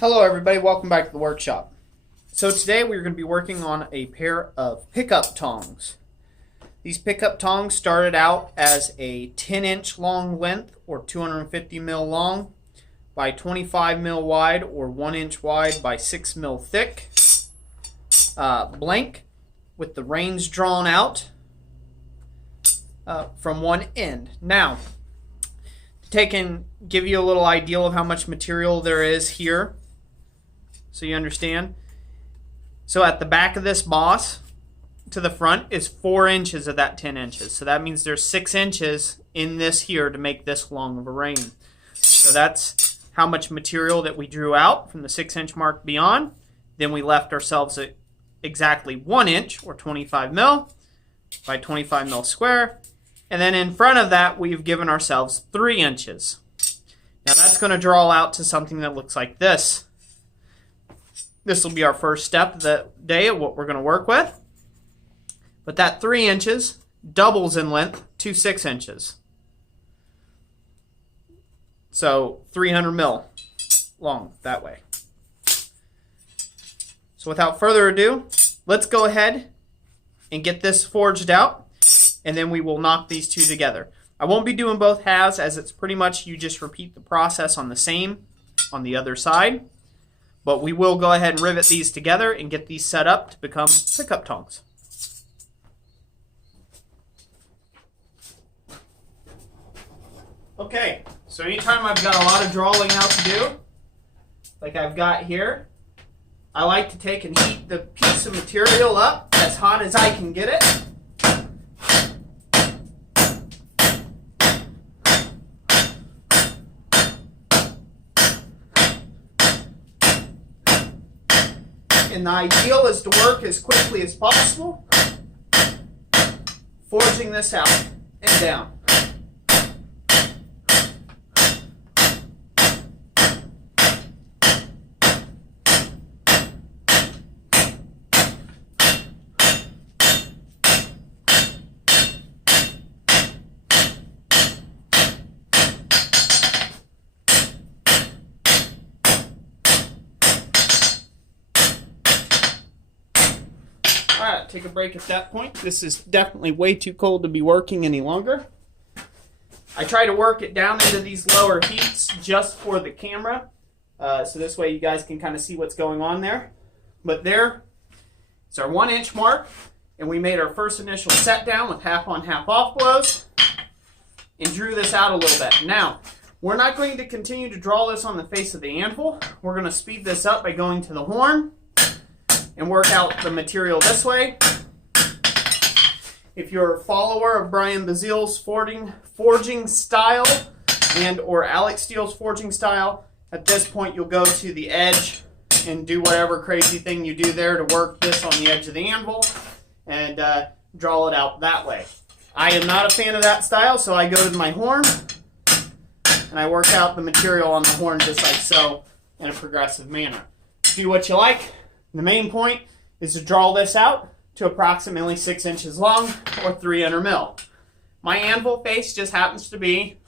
Hello everybody, welcome back to the workshop. So today we're going to be working on a pair of pickup tongs. These pickup tongs started out as a 10-inch long length or 250 mil long by 25 mil wide or 1 inch wide by 6 mil thick, blank with the reins drawn out from one end. Now, to take and give you a little idea of how much material there is here, so you understand. So at the back of this boss to the front is 4 inches of that 10 inches. So that means there's 6 inches in this here to make this long of a rein. So that's how much material that we drew out from the 6-inch mark beyond. Then we left ourselves at exactly 1 inch or 25 mil by 25 mil square. And then in front of that, we've given ourselves 3 inches. Now that's going to draw out to something that looks like this. This will be our first step of the day of what we're going to work with. But that 3 inches doubles in length to 6 inches. So 300 mil long that way. So without further ado, let's go ahead and get this forged out, and then we will knock these two together. I won't be doing both halves, as it's pretty much you just repeat the process on the same on the other side. But we will go ahead and rivet these together and get these set up to become pickup tongs. Okay, so anytime I've got a lot of drawing out to do, like I've got here, I like to take and heat the piece of material up as hot as I can get it. And the ideal is to work as quickly as possible, forging this out and down. Alright, take a break at that point. This is definitely way too cold to be working any longer. I try to work it down into these lower heats just for the camera. So this way you guys can kind of see what's going on there. But there, it's our 1 inch mark. And we made our first initial set down with half on half off blows. And drew this out a little bit. Now, we're not going to continue to draw this on the face of the anvil. We're going to speed this up by going to the horn and work out the material this way. If you're a follower of Brian Bazile's forging style and or Alex Steele's forging style, at this point you'll go to the edge and do whatever crazy thing you do there to work this on the edge of the anvil and draw it out that way. I am not a fan of that style, so I go to my horn and I work out the material on the horn just like so in a progressive manner. Do what you like. The main point is to draw this out to approximately 6 inches long or 300 mil. My anvil face just happens to be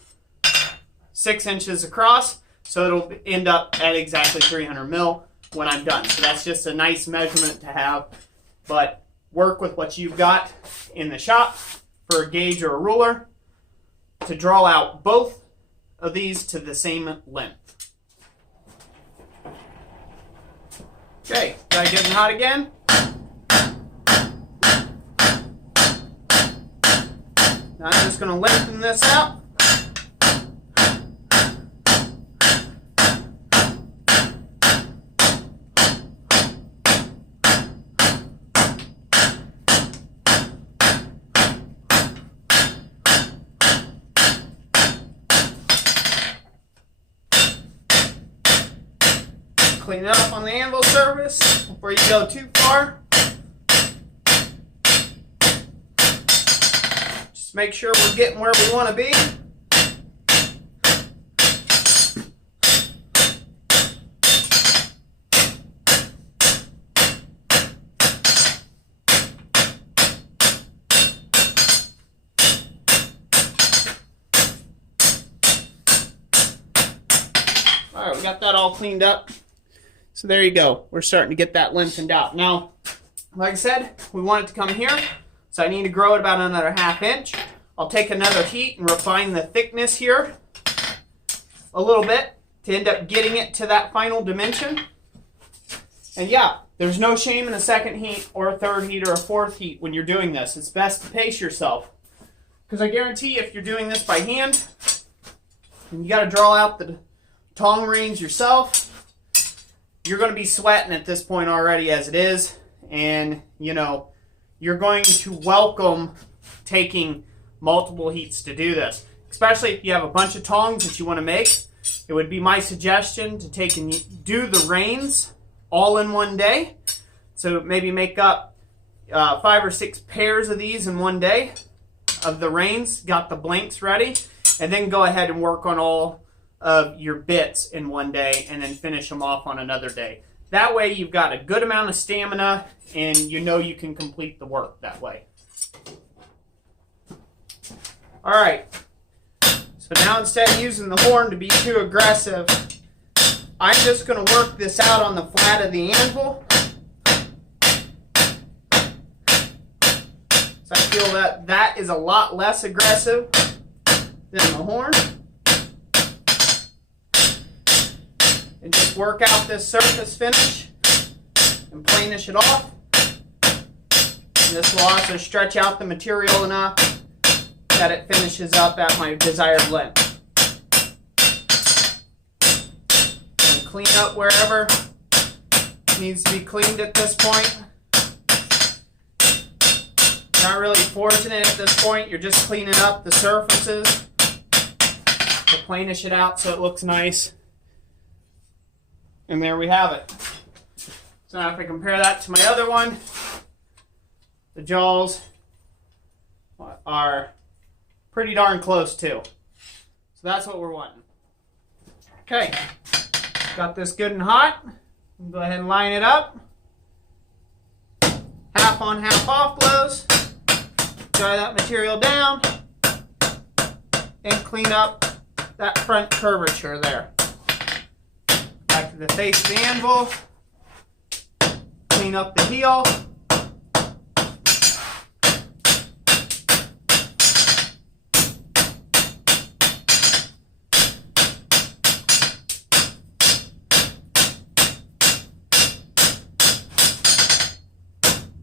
6 inches across, so it'll end up at exactly 300 mil when I'm done. So that's just a nice measurement to have, but work with what you've got in the shop for a gauge or a ruler to draw out both of these to the same length. Okay, try getting hot again. Now I'm just going to lengthen this out. Clean it up on the anvil surface before you go too far. Just make sure we're getting where we want to be. Alright, we got that all cleaned up. So there you go. We're starting to get that lengthened out. Now, like I said, we want it to come here. So I need to grow it about another 1/2 inch. I'll take another heat and refine the thickness here a little bit to end up getting it to that final dimension. And yeah, there's no shame in a second heat or a third heat or a fourth heat when you're doing this. It's best to pace yourself. Because I guarantee if you're doing this by hand, and you got to draw out the tong rings yourself, you're going to be sweating at this point already as it is. And, you know, you're going to welcome taking multiple heats to do this. Especially if you have a bunch of tongs that you want to make. It would be my suggestion to take and do the reins all in one day. So maybe make up 5 or 6 pairs of these in one day of the reins, got the blanks ready, and then go ahead and work on all of your bits in one day and then finish them off on another day. That way you've got a good amount of stamina and you know you can complete the work that way. Alright, so now instead of using the horn to be too aggressive, I'm just going to work this out on the flat of the anvil. So I feel that that is a lot less aggressive than the horn. And just work out this surface finish and planish it off. And this will also stretch out the material enough that it finishes up at my desired length. And clean up wherever needs to be cleaned at this point. Not really forcing it at this point, you're just cleaning up the surfaces to planish it out so it looks nice. And there we have it. So now if I compare that to my other one, the jaws are pretty darn close too. So that's what we're wanting. Okay, got this good and hot. Go ahead and line it up. Half on, half off blows. Dry that material down and clean up that front curvature there. Back to the face of the anvil. Clean up the heel.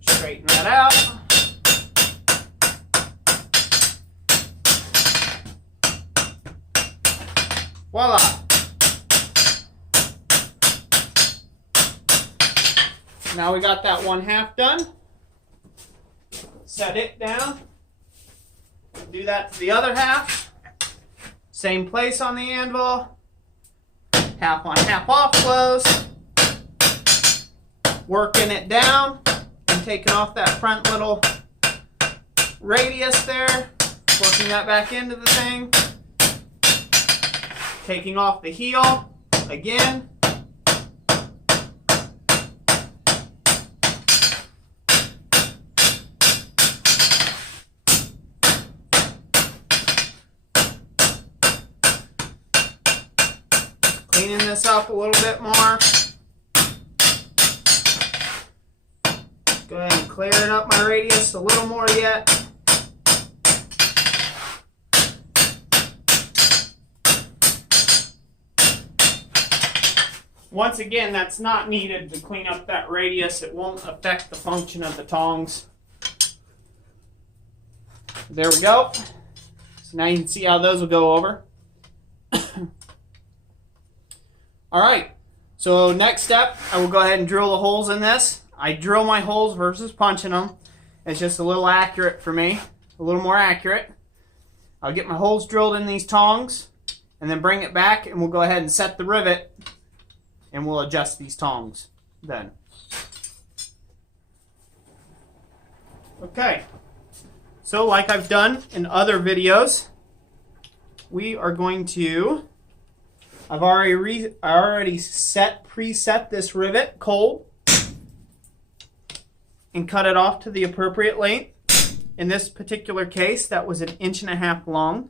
Straighten that out. Voila! Now we got that 1/2 done. Set it down. Do that to the other half. Same place on the anvil. Half on, half off blows. Working it down and taking off that front little radius there. Working that back into the thing. Taking off the heel again. Cleaning this up a little bit more. Go ahead and clearing up my radius a little more yet. Once again, that's not needed to clean up that radius. It won't affect the function of the tongs. There we go. So now you can see how those will go over. Alright, so next step, I will go ahead and drill the holes in this. I drill my holes versus punching them. It's just a little accurate for me, a little more accurate. I'll get my holes drilled in these tongs and then bring it back and we'll go ahead and set the rivet. And we'll adjust these tongs then. Okay, so like I've done in other videos, we are going to, I've already preset this rivet cold and cut it off to the appropriate length. In this particular case, that was 1.5 inches long.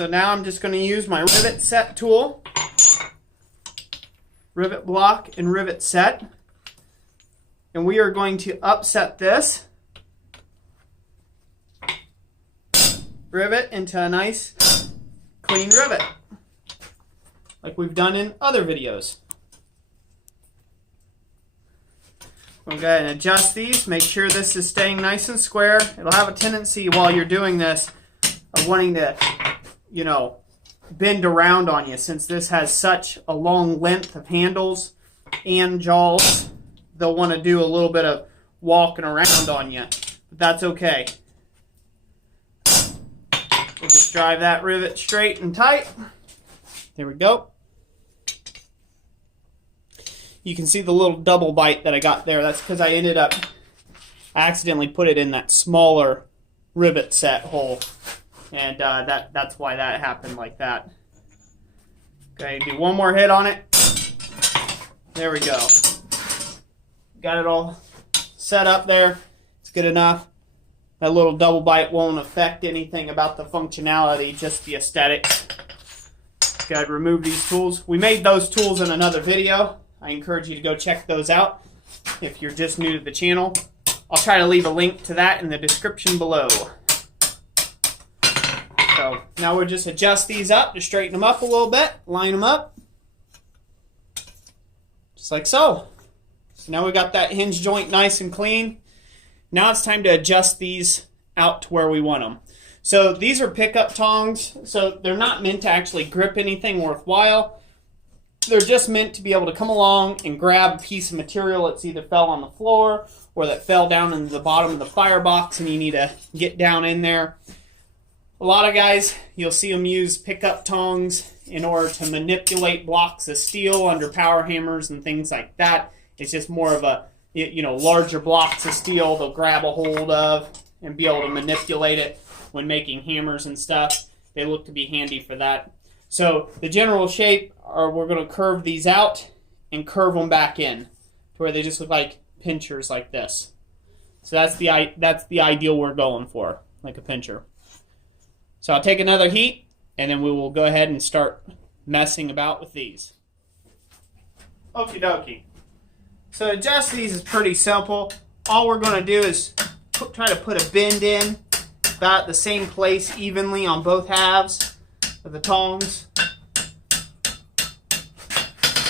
So now I'm just going to use my rivet set tool, rivet block and rivet set, and we are going to upset this rivet into a nice clean rivet, like we've done in other videos. We'll go ahead and adjust these, make sure this is staying nice and square. It'll have a tendency while you're doing this of wanting to, you know, bend around on you, since this has such a long length of handles and jaws. They'll want to do a little bit of walking around on you, but that's okay. We'll just drive that rivet straight and tight. There we go. You can see the little double bite that I got there. That's because I accidentally put it in that smaller rivet set hole. And that's why that happened like that. Okay, do one more hit on it. There we go. Got it all set up there. It's good enough. That little double bite won't affect anything about the functionality, just the aesthetics. Go ahead and remove these tools. We made those tools in another video. I encourage you to go check those out if you're just new to the channel. I'll try to leave a link to that in the description below. So now we'll just adjust these up to straighten them up a little bit, line them up, just like so. So now we got that hinge joint nice and clean. Now it's time to adjust these out to where we want them. So these are pickup tongs, so they're not meant to actually grip anything worthwhile. They're just meant to be able to come along and grab a piece of material that's either fell on the floor or that fell down into the bottom of the firebox and you need to get down in there. A lot of guys, you'll see them use pickup tongs in order to manipulate blocks of steel under power hammers and things like that. It's just more of a, you know, larger blocks of steel they'll grab a hold of and be able to manipulate it when making hammers and stuff. They look to be handy for that. So the general shape are we're going to curve these out and curve them back in to where they just look like pinchers like this. So that's the ideal we're going for, like a pincher. So I'll take another heat and then we will go ahead and start messing about with these. Okie dokie. So to adjust these is pretty simple. All we're going to do is try to put a bend in about the same place evenly on both halves of the tongs.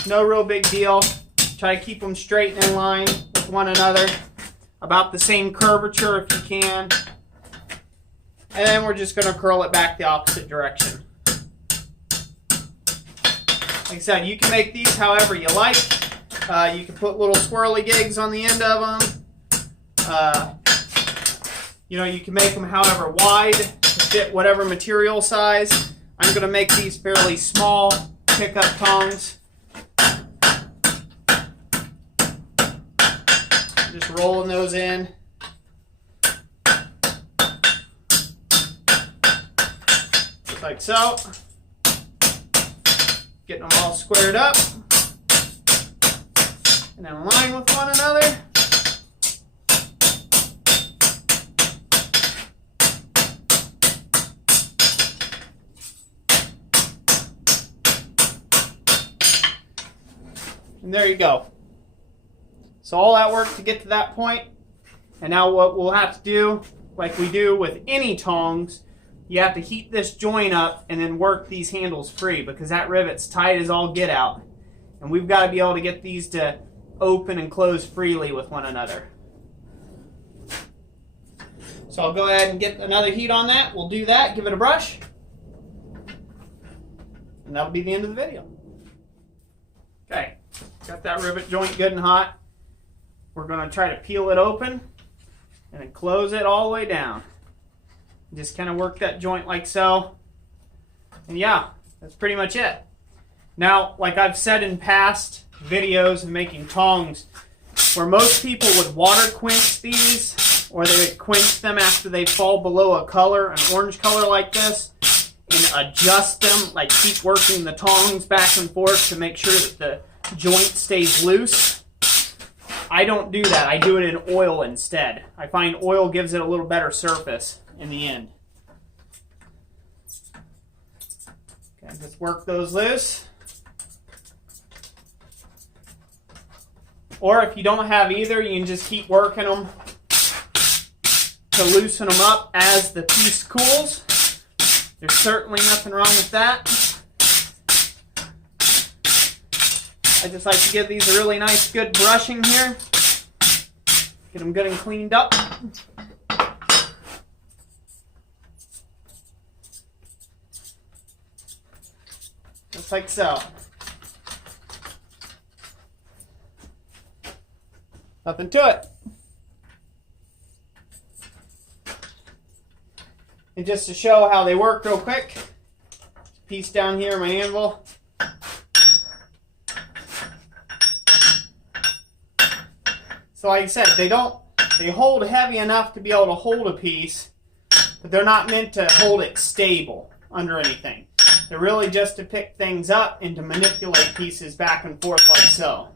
No real big deal. Try to keep them straight and in line with one another. About the same curvature if you can. And then we're just going to curl it back the opposite direction. Like I said, you can make these however you like. You can put little swirly gigs on the end of them. You know, you can make them however wide to fit whatever material size. I'm going to make these fairly small pickup tongs. Just rolling those in. Just like so. Getting them all squared up. And in line with one another. And there you go. So all that work to get to that point. And now what we'll have to do, like we do with any tongs, you have to heat this joint up and then work these handles free because that rivet's tight as all get out. And we've got to be able to get these to open and close freely with one another. So I'll go ahead and get another heat on that. We'll do that, give it a brush. And that'll be the end of the video. Okay, got that rivet joint good and hot. We're going to try to peel it open and then close it all the way down. Just kind of work that joint like so. And yeah, that's pretty much it. Now, like I've said in past videos of making tongs, where most people would water quench these, or they would quench them after they fall below a color, an orange color like this, and adjust them, like keep working the tongs back and forth to make sure that the joint stays loose. I don't do that. I do it in oil instead. I find oil gives it a little better surface in the end. And just work those loose. Or if you don't have either, you can just keep working them to loosen them up as the piece cools. There's certainly nothing wrong with that. I just like to give these a really nice good brushing here. Get them good and cleaned up. Just like so. Nothing to it. And just to show how they work real quick, piece down here, my anvil. So like I said, they hold heavy enough to be able to hold a piece, but they're not meant to hold it stable under anything. They're really just to pick things up and to manipulate pieces back and forth like so.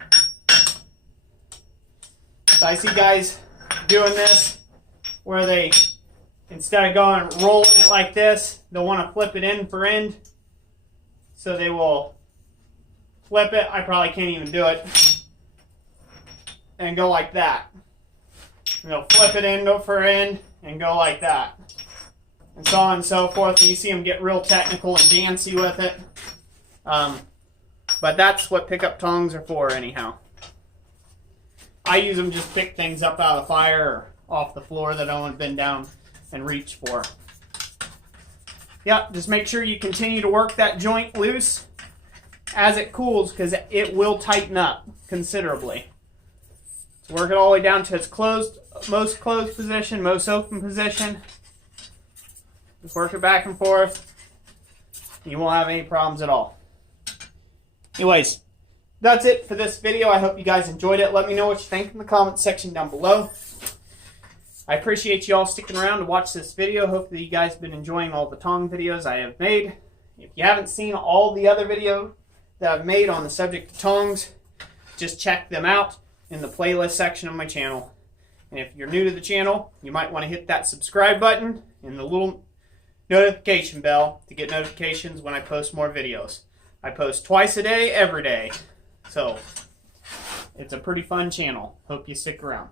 So I see guys doing this where they, instead of going and rolling it like this, they'll want to flip it end for end. So they will flip it. I probably can't even do it. And go like that. And they'll flip it end for end and go like that. And so on and so forth. And you see them get real technical and dancy with it. But that's what pickup tongs are for anyhow. I use them just to pick things up out of the fire or off the floor that I want to bend down and reach for. Yep, just make sure you continue to work that joint loose as it cools, because it will tighten up considerably. So work it all the way down to its closed, most closed position, most open position. Just work it back and forth. You won't have any problems at all. Anyways, that's it for this video. I hope you guys enjoyed it. Let me know what you think in the comments section down below. I appreciate you all sticking around to watch this video. Hopefully you guys have been enjoying all the tong videos I have made. If you haven't seen all the other videos that I've made on the subject of tongs, just check them out in the playlist section of my channel. And if you're new to the channel, you might want to hit that subscribe button and the little notification bell to get notifications when I post more videos. I post twice a day, every day. So, it's a pretty fun channel. Hope you stick around.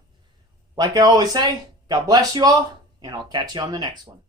Like I always say, God bless you all, and I'll catch you on the next one.